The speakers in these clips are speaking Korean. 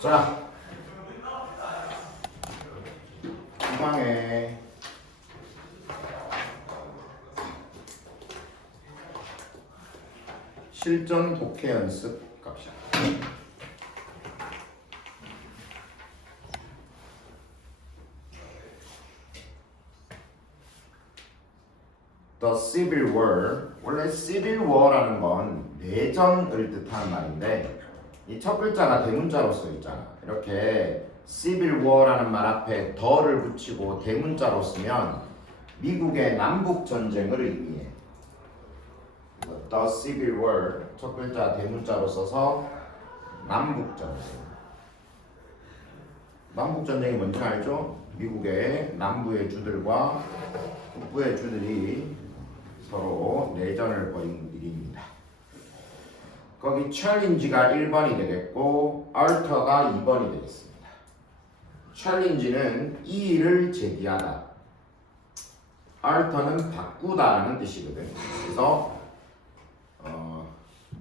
자, 이 방에 실전 독해 연습 갑시다. The Civil War. 원래 Civil War라는 건 내전을 뜻하는 말인데 이 첫 글자가 대문자로 써 있잖아. 이렇게 Civil War라는 말 앞에 더를 붙이고 대문자로 쓰면 미국의 남북 전쟁을 의미해. The Civil War 첫 글자 대문자로 써서 남북 전쟁. 남북 전쟁이 뭔지 알죠? 미국의 남부의 주들과 북부의 주들이 서로 내전을 벌인 일입니다. 거기 챌린지가 1번이 되겠고 알터가 2번이 되겠습니다. 챌린지는 이 일을 제기하다. 알터는 바꾸다라는 뜻이거든. 그래서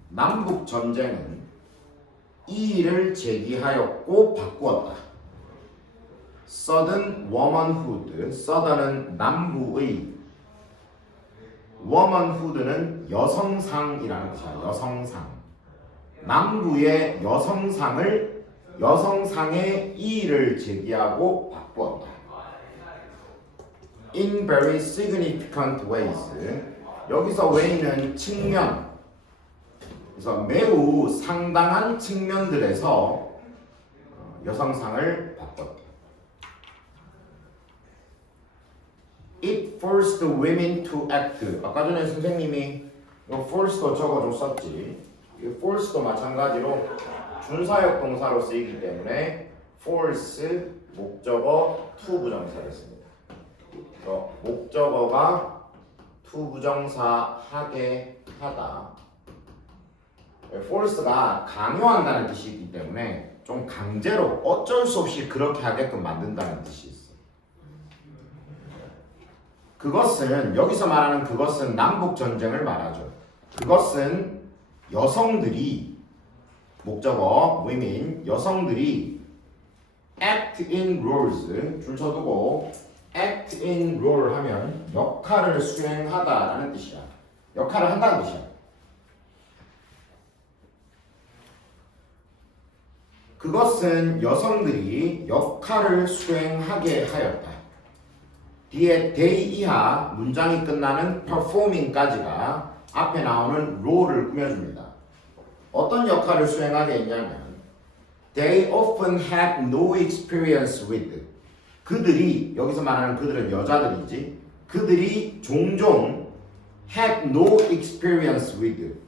남북 전쟁은 이 일을 제기하였고 바꾸었다. Southern womanhood. Southern은 남부의, womanhood는 여성상이라는 뜻이야. 여성상. 남부의 여성상의 이 일을 제기하고 바꾸었다. In very significant ways. 여기서 way는 측면. 그래서 매우 상당한 측면들에서 여성상을 바꿨다. It forced women to act. 아까 전에 선생님이 force도 적어줬었지. 이 force도 마찬가지로 준사역 동사로 쓰이기 때문에 force 목적어 to 부정사였습니다. 그래서 목적어가 to 부정사 하게 하다. force가 강요한다는 뜻이기 때문에 좀 강제로 어쩔 수 없이 그렇게 하게끔 만든다는 뜻이 있어. 그것은 여기서 말하는 그것은 남북 전쟁을 말하죠. 그것은 여성들이 목적어 women 여성들이 act in roles 줄 쳐두고 act in role 하면 역할을 수행하다라는 뜻이야. 역할을 한다는 뜻이야. 그것은 여성들이 역할을 수행하게 하였다. 뒤에 day 이하 문장이 끝나는 performing까지가 앞에 나오는 role을 꾸며줍니다. 어떤 역할을 수행하게 했냐면 they often had no experience with. 그들이, 여기서 말하는 그들은 여자들이지, 그들이 종종 had no experience with.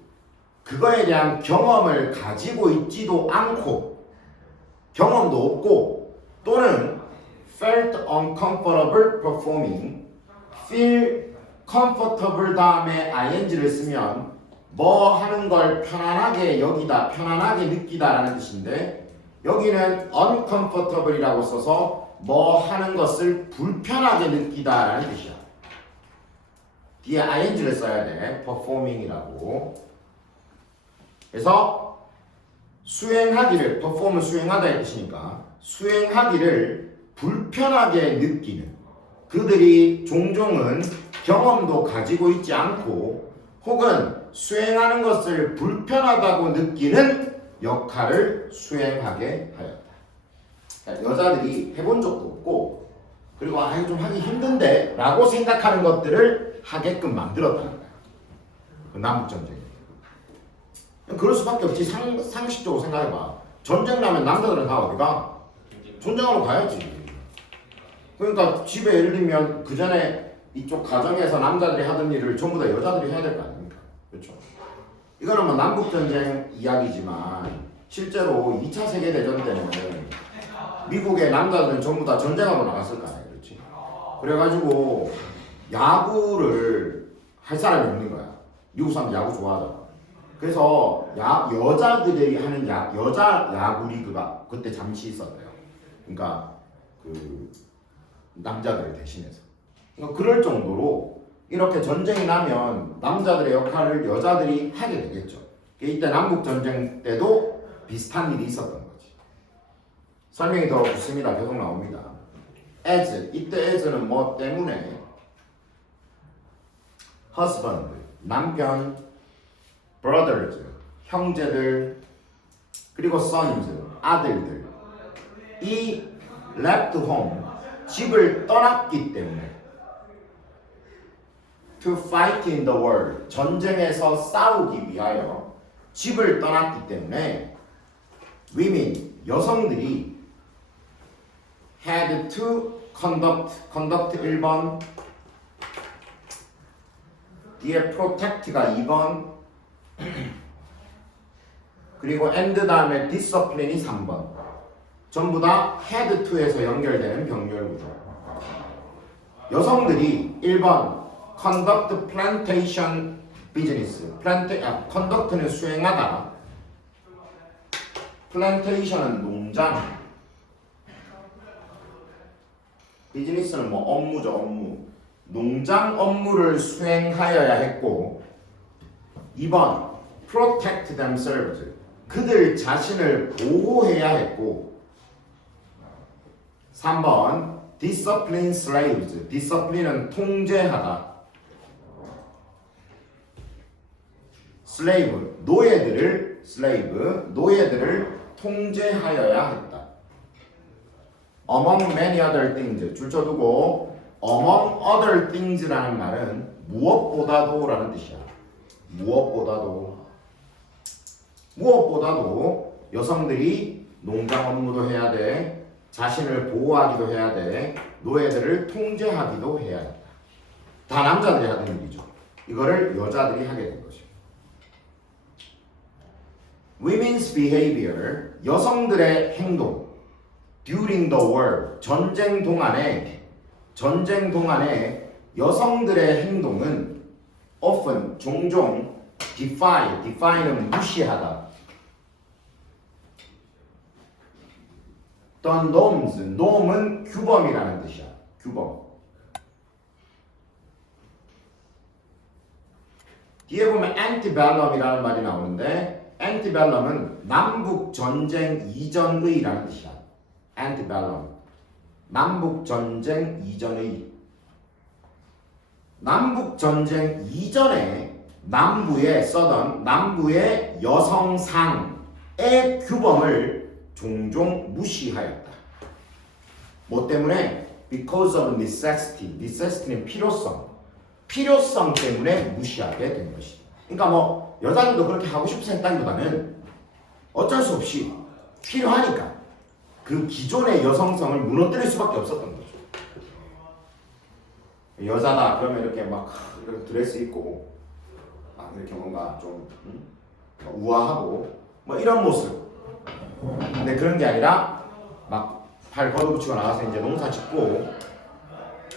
그거에 대한 경험을 가지고 있지도 않고 경험도 없고 또는 felt uncomfortable performing. feel comfortable 다음에 ing를 쓰면 뭐 하는 걸 편안하게 여기다, 편안하게 느끼다라는 뜻인데 여기는 uncomfortable이라고 써서 뭐 하는 것을 불편하게 느끼다라는 뜻이야. 뒤에 ing를 써야 돼. performing이라고. 그래서 수행하기를, perform은 수행하다의 뜻이니까 수행하기를 불편하게 느끼는, 그들이 종종은 경험도 가지고 있지 않고 혹은 수행하는 것을 불편하다고 느끼는 역할을 수행하게 하였다. 그러니까 여자들이 해본 적도 없고 그리고 이거 좀 하기 힘든데 라고 생각하는 것들을 하게끔 만들었다는 거야. 그 남북전쟁이. 그럴 수밖에 없지. 상식적으로 생각해봐. 전쟁 나면 남자들은 다 어디가? 전쟁하러 가야지. 그러니까 집에 예를 들면 그 전에 이쪽 가정에서 남자들이 하던 일을 전부 다 여자들이 해야 될 거 아닙니까? 그렇죠? 이거는 뭐 남북전쟁 이야기지만 실제로 2차 세계대전 때는 미국의 남자들은 전부 다 전쟁하러 나갔을 거 아니에요. 그렇지? 그래가지고 야구를 할 사람이 없는 거야. 미국 사람들 야구 좋아하잖아. 그래서 여자들이 하는 여자 야구 리그가 그때 잠시 있었대요. 그러니까 그 남자들 대신해서. 그러니까 그럴 정도로 이렇게 전쟁이 나면 남자들의 역할을 여자들이 하게 되겠죠. 이때 남북 전쟁 때도 비슷한 일이 있었던 거지. 설명이 더 붙습니다. 계속 나옵니다. as, 이때 as는 뭐 때문에? husband, 남편, brothers, 형제들, 그리고 sons, 아들들. 이 left home, 집을 떠났기 때문에 to fight in the war, 전쟁에서 싸우기 위하여 집을 떠났기 때문에 women, 여성들이 had to conduct 1번, 뒤에 protect가 2번, 그리고 and 다음에 discipline이 3번. 전부 다 had to에서 연결되는 병렬 구조. 여성들이 1번 conduct plantation business. conduct는 수행하다. plantation은 농장. 비즈니스는 뭐 업무죠, 업무. 농장 업무를 수행하여야 했고 2번 protect themselves. 그들 자신을 보호해야 했고 3번 discipline slaves. discipline은 통제하다. slave, 노예들을 통제하여야 했다. among many other things, 줄쳐두고 among other things라는 말은 무엇보다도 라는 뜻이야. 무엇보다도 여성들이 농장 업무도 해야 돼, 자신을 보호하기도 해야 돼, 노예들을 통제하기도 해야 한다. 다 남자들이 하는 일이죠. 이거를 여자들이 하게 된 거죠. Women's behavior, 여성들의 행동. During the war, 전쟁 동안에 여성들의 행동은 often, 종종 defy는 무시하다. The norms, norm은 규범이라는 뜻이야. 규범. 뒤에 보면 antebellum이라는 말이 나오는데 antebellum은 남북 전쟁 이전의라는 뜻이야. antebellum. 남북 전쟁 이전의. 남북 전쟁 이전에 남부에 써던 남부의 여성상의 규범을 종종 무시하였다. 뭐 때문에? Because of necessity. necessity는 필요성 때문에 무시하게 된 것이다. 그러니까 뭐 여자들도 그렇게 하고 싶어서 했다기보다는 어쩔 수 없이 필요하니까 그 기존의 여성성을 무너뜨릴 수밖에 없었던 거죠. 여자다 그러면 이렇게 막 이렇게 드레스 입고 이렇게 뭔가 좀 우아하고 뭐 이런 모습. 근데 그런 게 아니라 막 팔 걷어붙이고 나가서 이제 농사 짓고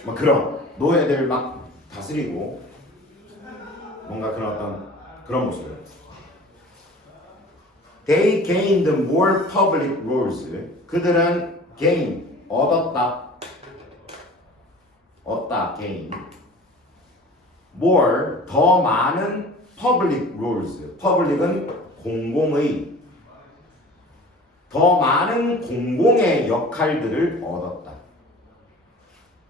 막 그런 노예들 막 다스리고 뭔가 그런 어떤 그런 모습. They gained more public roles. 그들은 gain, 얻다, gain. more, 더 많은 public roles. public은 공공의, 더 많은 공공의 역할들을 얻었다.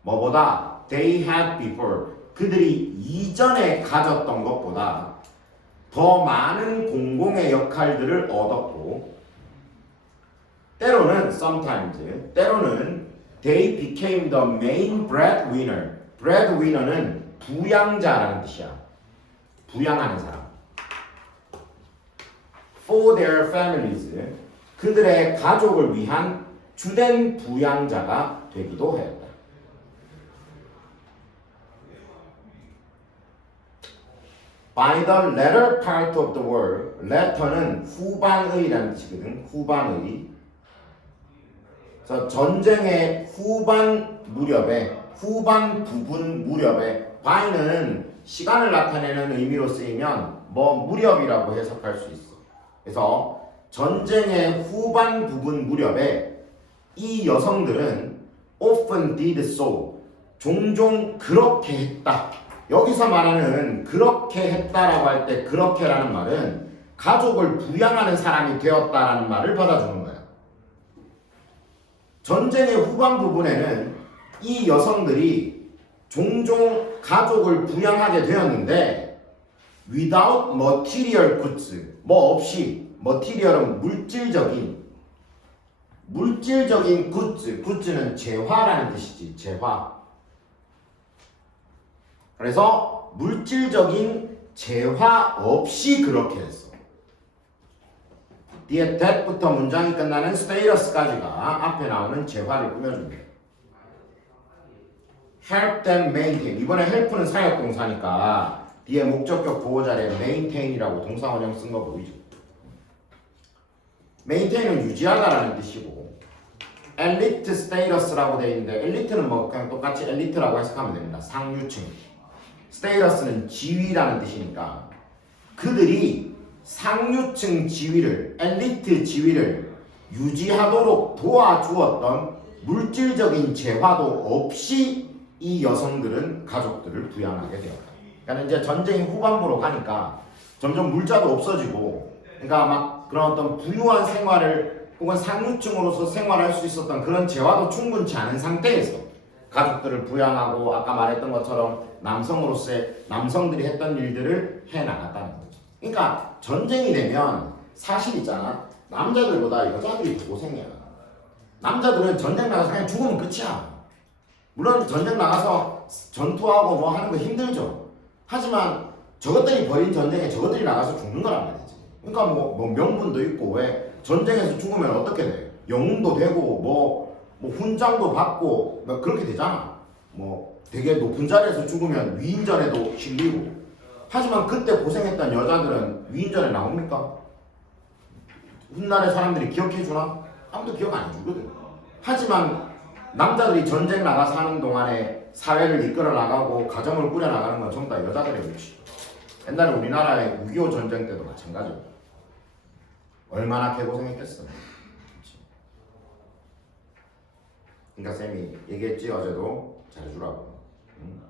뭐보다? They had before. 그들이 이전에 가졌던 것보다 더 많은 공공의 역할들을 얻었고 때로는 sometimes 때로는 they became the main breadwinner. breadwinner는 부양자라는 뜻이야. 부양하는 사람. for their families. 그들의 가족을 위한 주된 부양자가 되기도 하였다. By the latter part of the war, latter는 후반의라는 뜻이거든. 후반의. 그래서 전쟁의 후반 무렵에, 후반 부분 무렵에, by는 시간을 나타내는 의미로 쓰이면 뭐 무렵이라고 해석할 수 있어. 그래서 전쟁의 후반 부분 무렵에 이 여성들은 often did so, 종종 그렇게 했다. 여기서 말하는 그렇게 했다라고 할 때 그렇게라는 말은 가족을 부양하는 사람이 되었다라는 말을 받아주는 거야. 전쟁의 후반 부분에는 이 여성들이 종종 가족을 부양하게 되었는데 without material goods, 뭐 없이, material은 물질적인 굿즈는 재화라는 뜻이지, 재화. 그래서 물질적인 재화 없이 그렇게 했어. 뒤에 that부터 문장이 끝나는 status까지가 앞에 나오는 재화를 꾸며줍니다. help them maintain. 이번에 help는 사역동사니까 뒤에 목적격 보호 자리에 maintain이라고 동사원형 쓴 거 보이죠? maintain은 유지하다라는 뜻이고 elite status라고 되어 있는데 elite는 뭐 그냥 똑같이 elite라고 해석하면 됩니다. 상류층. status는 지위라는 뜻이니까 그들이 상류층 지위를, 엘리트 지위를 유지하도록 도와주었던 물질적인 재화도 없이 이 여성들은 가족들을 부양하게 되었다. 그러니까 이제 전쟁이 후반부로 가니까 점점 물자도 없어지고, 그러니까 막 그런 어떤 부유한 생활을 혹은 상류층으로서 생활할 수 있었던 그런 재화도 충분치 않은 상태에서 가족들을 부양하고 아까 말했던 것처럼 남성으로서의 남성들이 했던 일들을 해나갔다는 거죠. 그러니까 전쟁이 되면 사실 있잖아. 남자들보다 여자들이 더 고생이야. 남자들은 전쟁 나가서 그냥 죽으면 끝이야. 물론 전쟁 나가서 전투하고 뭐 하는 거 힘들죠. 하지만 저것들이 벌인 전쟁에 저것들이 나가서 죽는 거란 말이지. 그러니까 뭐 명분도 있고, 왜 전쟁에서 죽으면 어떻게 돼? 영웅도 되고 뭐 훈장도 받고 뭐 그렇게 되잖아. 뭐 되게 높은 자리에서 죽으면 위인전에도 실리고. 하지만 그때 고생했던 여자들은 위인전에 나옵니까? 훗날의 사람들이 기억해주나? 아무도 기억 안 해주거든. 하지만 남자들이 전쟁 나가서 하는 동안에 사회를 이끌어 나가고 가정을 꾸려 나가는 건 전부 다 여자들의 몫이죠. 옛날에 우리나라의 6.25 전쟁 때도 마찬가지고. 얼마나 개고생했겠어. 그러니까 쌤이 얘기했지, 어제도. 잘해주라고. 응?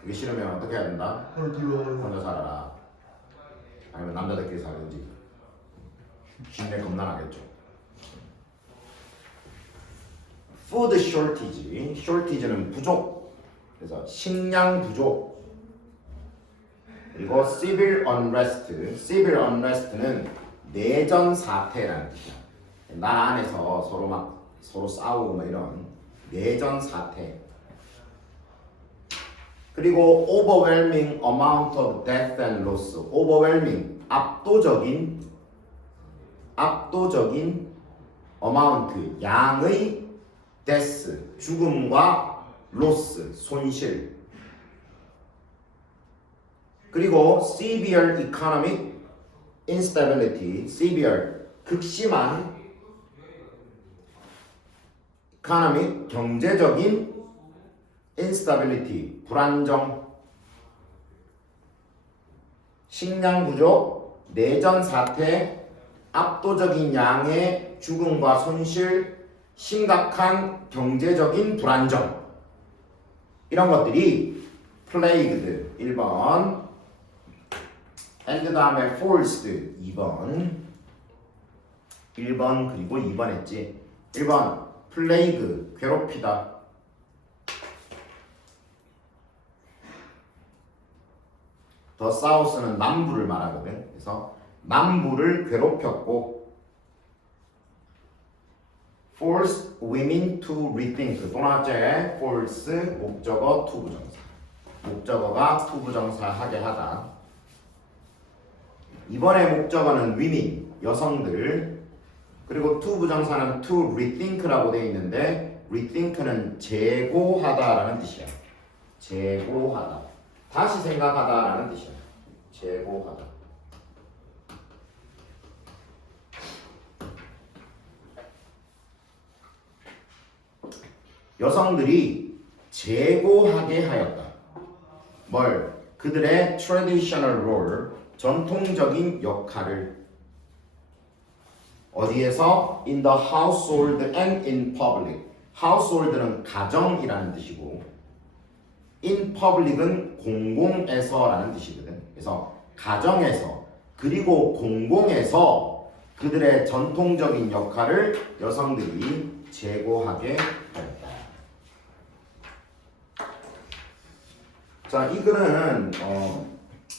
그게 싫으면 어떻게 해야 된다? 혼자 살아라. 아니면 남자들끼리 살든지. 신내 겁나 나겠죠. Food shortage. shortage는 부족. 그래서 식량 부족. 그리고 civil unrest. civil unrest는 내전 사태라는 뜻이야. 나라 안에서 서로 싸우고 뭐 이런 내전 사태. 그리고 overwhelming amount of death and loss. overwhelming 압도적인 amount 양의 death 죽음과 loss 손실. 그리고 severe economic instability. severe 극심한 economic 경제적인 instability 불안정. 식량 부족, 내전 사태, 압도적인 양의 죽음과 손실, 심각한 경제적인 불안정. 이런 것들이 plagued 1번, and 그 다음에 forced 2번, 1번 그리고 2번 했지. 1번 plague 괴롭히다. 더 사우스는 남부를 말하거든. 그래서 남부를 괴롭혔고, forced women to rethink. 또 나왔지? force 목적어 투부정사. 목적어가 투부정사 하게 하다. 이번에 목적어는 women 여성들. 그리고 투부정사는 to rethink라고 되어 있는데 rethink는 재고하다라는 뜻이야. 재고하다. 다시 생각하다라는 뜻이야. 재고하다. 여성들이 재고하게 하였다. 뭘? 그들의 traditional role, 전통적인 역할을. 어디에서? in the household and in public. household는 가정이라는 뜻이고 in public은 공공에서라는 뜻이거든. 그래서 가정에서 그리고 공공에서 그들의 전통적인 역할을 여성들이 제고하게 하였다. 자, 이 글은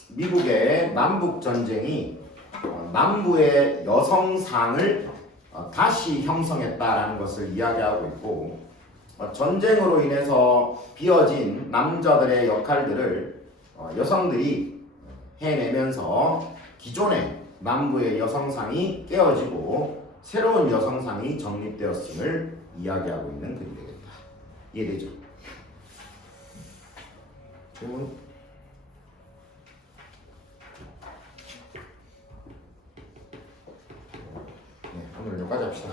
미국의 남북 전쟁이 남부의 여성상을 다시 형성했다라는 것을 이야기하고 있고, 전쟁으로 인해서 비어진 남자들의 역할들을 여성들이 해내면서 기존의 남부의 여성상이 깨어지고 새로운 여성상이 정립되었음을 이야기하고 있는 글이 되겠다. 이해되죠? 질문? 네, 오늘 여기까지 합시다.